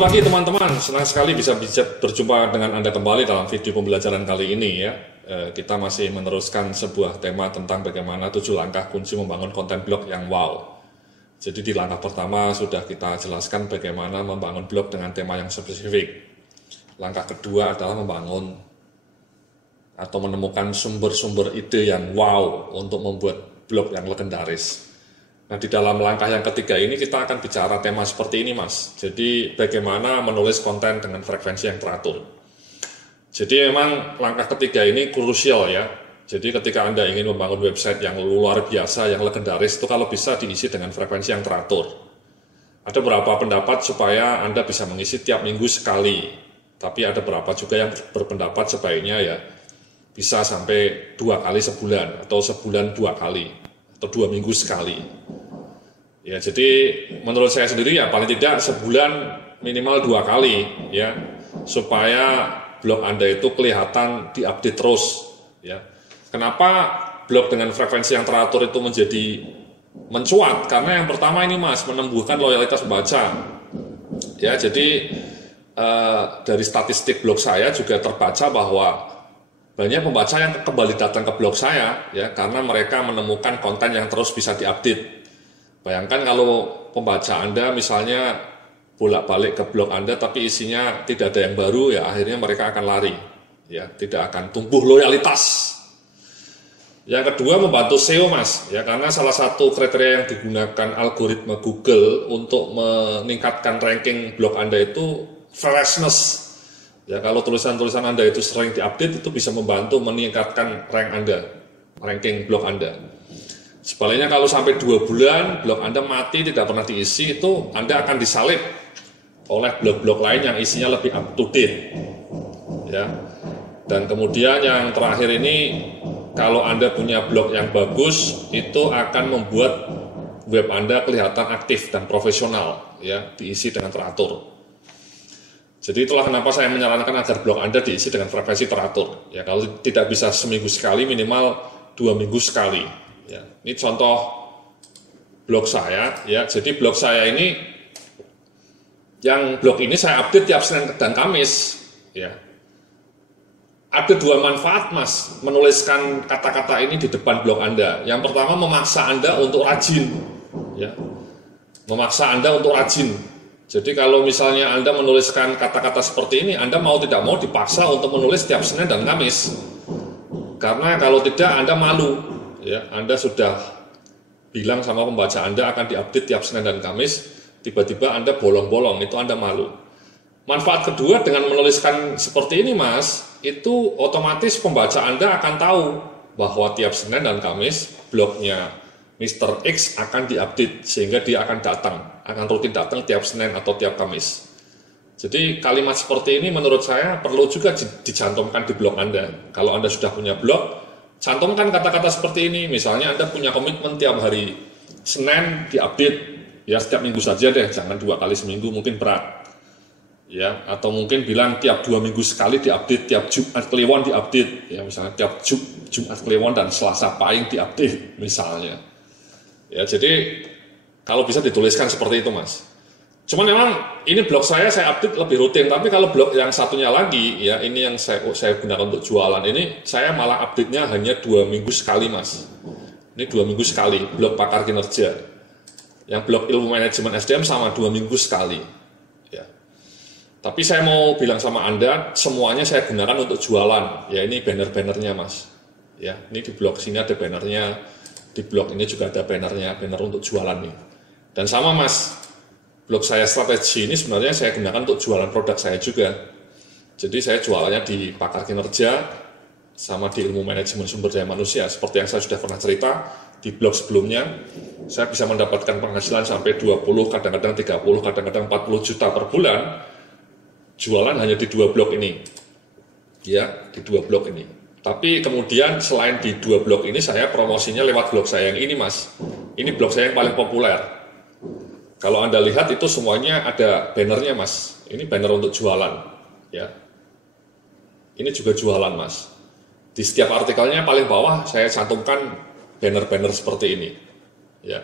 Selamat pagi teman-teman, senang sekali bisa berjumpa dengan Anda kembali dalam video pembelajaran kali ini ya. Kita masih meneruskan sebuah tema tentang bagaimana 7 langkah kunci membangun konten blog yang wow. Jadi di langkah pertama sudah kita jelaskan bagaimana membangun blog dengan tema yang spesifik. Langkah kedua adalah membangun atau menemukan sumber-sumber ide yang wow untuk membuat blog yang legendaris. Nah, di dalam langkah yang ketiga ini kita akan bicara tema seperti ini, Mas. Jadi, bagaimana menulis konten dengan frekuensi yang teratur. Jadi, memang langkah ketiga ini krusial ya. Jadi, ketika Anda ingin membangun website yang luar biasa, yang legendaris, itu kalau bisa diisi dengan frekuensi yang teratur. Ada beberapa pendapat supaya Anda bisa mengisi tiap minggu sekali. Tapi ada beberapa juga yang berpendapat sebaiknya ya bisa sampai 2 kali sebulan, atau sebulan 2 kali, atau 2 minggu sekali. Ya, jadi menurut saya sendiri ya paling tidak sebulan minimal 2 kali ya, supaya blog Anda itu kelihatan diupdate terus ya. Kenapa blog dengan frekuensi yang teratur itu menjadi mencuat? Karena yang pertama ini Mas, menumbuhkan loyalitas pembaca. Ya, jadi dari statistik blog saya juga terbaca bahwa banyak pembaca yang kembali datang ke blog saya ya, karena mereka menemukan konten yang terus bisa diupdate. Bayangkan kalau pembaca Anda misalnya bolak-balik ke blog Anda tapi isinya tidak ada yang baru, ya akhirnya mereka akan lari, ya tidak akan tumbuh loyalitas. Yang kedua, membantu SEO Mas, ya karena salah satu kriteria yang digunakan algoritma Google untuk meningkatkan ranking blog Anda itu freshness. Ya, kalau tulisan-tulisan Anda itu sering diupdate, itu bisa membantu meningkatkan ranking blog Anda. Sebaliknya kalau sampai 2 bulan blog Anda mati, tidak pernah diisi, itu Anda akan disalib oleh blog-blog lain yang isinya lebih up to date. Ya. Dan kemudian yang terakhir ini, kalau Anda punya blog yang bagus, itu akan membuat web Anda kelihatan aktif dan profesional, ya, diisi dengan teratur. Jadi itulah kenapa saya menyarankan agar blog Anda diisi dengan frekuensi teratur. Ya, kalau tidak bisa seminggu sekali, minimal 2 minggu sekali. Ya, ini contoh blog saya ya. Jadi blog saya ini, blog ini saya update tiap Senin dan Kamis ya. Ada 2 manfaat Mas menuliskan kata-kata ini di depan blog Anda. Yang pertama, memaksa Anda untuk rajin ya. Memaksa Anda untuk rajin. Jadi kalau misalnya Anda menuliskan kata-kata seperti ini, Anda mau tidak mau dipaksa untuk menulis tiap Senin dan Kamis. Karena kalau tidak Anda malu. Ya, Anda sudah bilang sama pembaca Anda akan diupdate tiap Senin dan Kamis, tiba-tiba Anda bolong-bolong, itu Anda malu. Manfaat kedua dengan menuliskan seperti ini Mas, itu otomatis pembaca Anda akan tahu bahwa tiap Senin dan Kamis blognya Mr. X akan diupdate, sehingga dia akan rutin datang tiap Senin atau tiap Kamis. Jadi kalimat seperti ini menurut saya perlu juga dicantumkan di blog Anda. Kalau Anda sudah punya blog, cantumkan kata-kata seperti ini. Misalnya Anda punya komitmen tiap hari Senin diupdate, ya setiap minggu saja deh, jangan 2 kali seminggu, mungkin berat. Ya, atau mungkin bilang tiap 2 minggu sekali diupdate, tiap Jumat Kliwon diupdate, ya misalnya tiap Jumat Kliwon dan Selasa Pahing diupdate misalnya. Ya, jadi kalau bisa dituliskan seperti itu Mas. Cuman memang ini blog saya update lebih rutin, tapi kalau blog yang satunya lagi, ya ini yang saya gunakan untuk jualan ini, saya malah update-nya hanya 2 minggu sekali Mas. Ini 2 minggu sekali, blog pakar kinerja. Yang blog ilmu manajemen SDM sama 2 minggu sekali. Ya. Tapi saya mau bilang sama Anda, semuanya saya gunakan untuk jualan. Ya ini banner-bannernya Mas. Ya, ini di blog sini ada bannernya, di blog ini juga ada bannernya, banner untuk jualan nih. Dan sama Mas, blog saya strategi ini sebenarnya saya gunakan untuk jualan produk saya juga. Jadi saya jualannya di pakar kinerja sama di ilmu manajemen sumber daya manusia. Seperti yang saya sudah pernah cerita di blog sebelumnya, saya bisa mendapatkan penghasilan sampai 20, kadang-kadang 30, kadang-kadang 40 juta per bulan. Jualan hanya di 2 blog ini. Ya, di 2 blog ini. Tapi kemudian selain di 2 blog ini, saya promosinya lewat blog saya yang ini Mas. Ini blog saya yang paling populer. Kalau Anda lihat itu semuanya ada bannernya Mas. Ini banner untuk jualan, ya. Ini juga jualan Mas. Di setiap artikelnya paling bawah saya cantumkan banner-banner seperti ini, ya.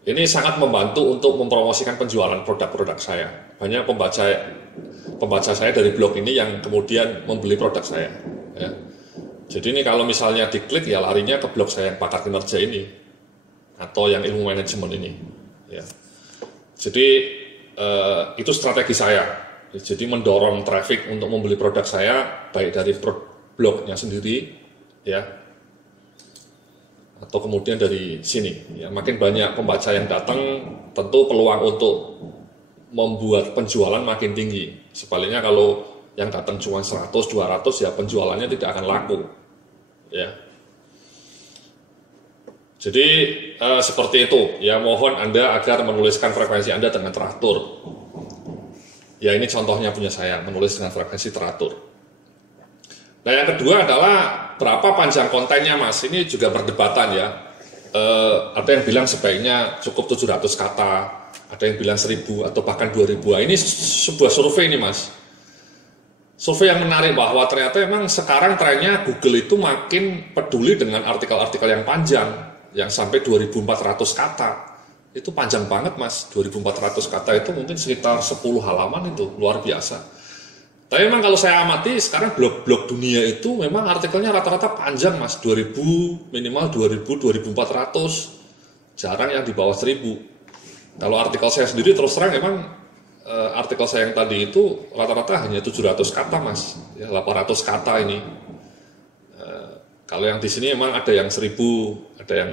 Ini sangat membantu untuk mempromosikan penjualan produk-produk saya. Banyak pembaca saya dari blog ini yang kemudian membeli produk saya. Ya. Jadi ini kalau misalnya diklik ya larinya ke blog saya yang pakar kinerja ini atau yang ilmu manajemen ini. Ya. Jadi itu strategi saya. Jadi mendorong traffic untuk membeli produk saya baik dari blognya sendiri, ya, atau kemudian dari sini. Ya, makin banyak pembaca yang datang, tentu peluang untuk membuat penjualan makin tinggi. Sebaliknya kalau yang datang cuma 100, 200 ya penjualannya tidak akan laku. Ya. Jadi seperti itu. Ya, mohon Anda agar menuliskan frekuensi Anda dengan teratur. Ya, ini contohnya punya saya, menulis dengan frekuensi teratur. Nah, yang kedua adalah berapa panjang kontennya, Mas. Ini juga perdebatan ya. Ada yang bilang sebaiknya cukup 700 kata, ada yang bilang 1000 atau bahkan 2000. Ini sebuah survei nih, Mas. Survei yang menarik bahwa ternyata memang sekarang trennya Google itu makin peduli dengan artikel-artikel yang panjang, yang sampai 2400 kata. Itu panjang banget, Mas. 2400 kata itu mungkin sekitar 10 halaman, itu luar biasa. Tapi memang kalau saya amati sekarang blog-blog dunia itu memang artikelnya rata-rata panjang, Mas. 2000, minimal 2000, 2400. Jarang yang di bawah 1000. Kalau artikel saya sendiri terus terang memang artikel saya yang tadi itu rata-rata hanya 700 kata, Mas. Ya, 800 kata ini. Kalau yang di sini memang ada yang 1000, ada yang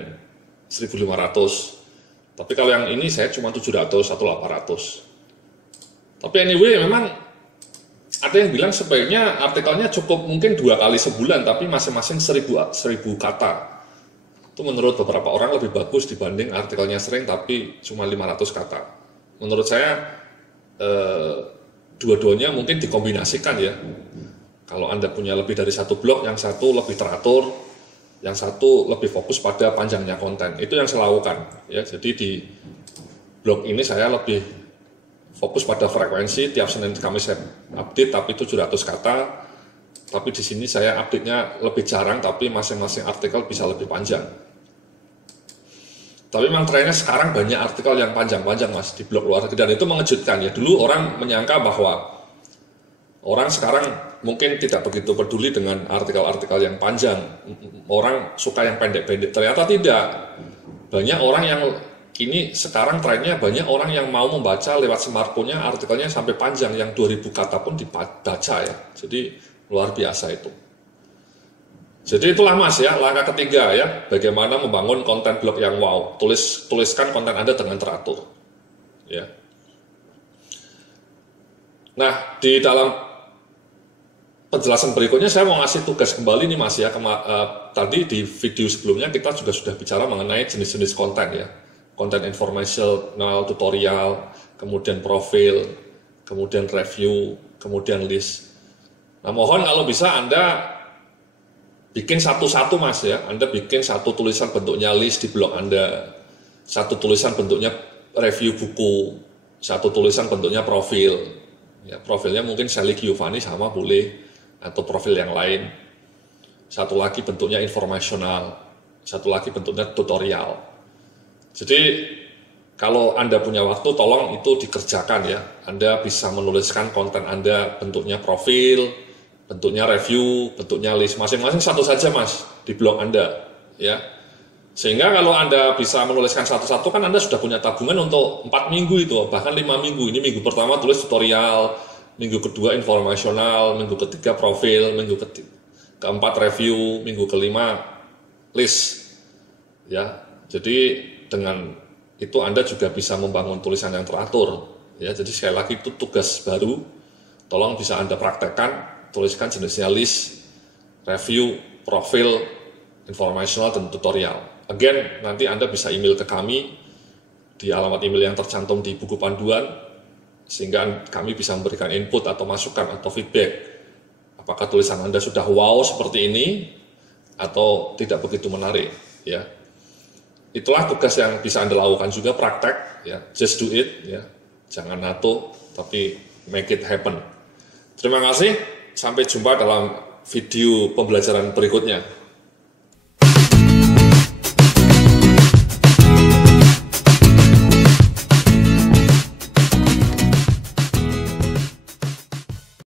1500. Tapi kalau yang ini saya cuma 700 atau 800. Tapi anyway memang ada yang bilang sebaiknya artikelnya cukup mungkin 2 kali sebulan, tapi masing-masing 1000 kata. Itu menurut beberapa orang lebih bagus dibanding artikelnya sering tapi cuma 500 kata. Menurut saya dua-duanya mungkin dikombinasikan ya. Kalau Anda punya lebih dari satu blog, yang satu lebih teratur, yang satu lebih fokus pada panjangnya konten. Itu yang saya lakukan. Ya, jadi di blog ini saya lebih fokus pada frekuensi, tiap Senin Kamis saya update tapi 700 kata. Tapi di sini saya update-nya lebih jarang, tapi masing-masing artikel bisa lebih panjang. Tapi memang trennya sekarang banyak artikel yang panjang-panjang, Mas, di blog luar negeri, dan itu mengejutkan ya. Dulu orang menyangka bahwa orang sekarang mungkin tidak begitu peduli dengan artikel-artikel yang panjang. Orang suka yang pendek-pendek. Ternyata tidak. Banyak orang yang kini sekarang trennya banyak orang yang mau membaca lewat smartphone-nya artikelnya sampai panjang, yang 2000 kata pun dibaca ya. Jadi luar biasa itu. Jadi itulah, Mas, ya, langkah ketiga ya, bagaimana membangun konten blog yang wow. Tuliskan konten Anda dengan teratur. Ya. Nah, di dalam penjelasan berikutnya saya mau ngasih tugas kembali nih, Mas, ya. Tadi di video sebelumnya kita juga sudah bicara mengenai jenis-jenis konten ya. Konten informational, tutorial, kemudian profil, kemudian review, kemudian list. Nah, mohon kalau bisa Anda bikin satu-satu, Mas, ya. Anda bikin satu tulisan bentuknya list di blog Anda, satu tulisan bentuknya review buku, satu tulisan bentuknya profil. Ya, profilnya mungkin Sally Giovanni sama boleh, atau profil yang lain. Satu lagi bentuknya informasional, satu lagi bentuknya tutorial. Jadi kalau Anda punya waktu, tolong itu dikerjakan ya. Anda bisa menuliskan konten Anda bentuknya profil, bentuknya review, bentuknya list. Masing-masing satu saja, Mas, di blog Anda. Ya. Sehingga kalau Anda bisa menuliskan satu-satu, kan Anda sudah punya tabungan untuk 4 minggu itu, bahkan 5 minggu. Ini minggu pertama tulis tutorial, minggu kedua informasional, minggu ketiga profil, minggu keempat review, minggu kelima list. Ya. Jadi dengan itu Anda juga bisa membangun tulisan yang teratur. Ya, jadi sekali lagi itu tugas baru. Tolong bisa Anda praktekkan, tuliskan jenisnya list, review, profil, informational, dan tutorial. Again, nanti Anda bisa email ke kami di alamat email yang tercantum di buku panduan, sehingga kami bisa memberikan input atau masukan atau feedback. Apakah tulisan Anda sudah wow seperti ini atau tidak begitu menarik, ya. Itulah tugas yang bisa Anda lakukan juga, praktek, ya. Just do it, ya. Jangan NATO, tapi make it happen. Terima kasih, sampai jumpa dalam video pembelajaran berikutnya.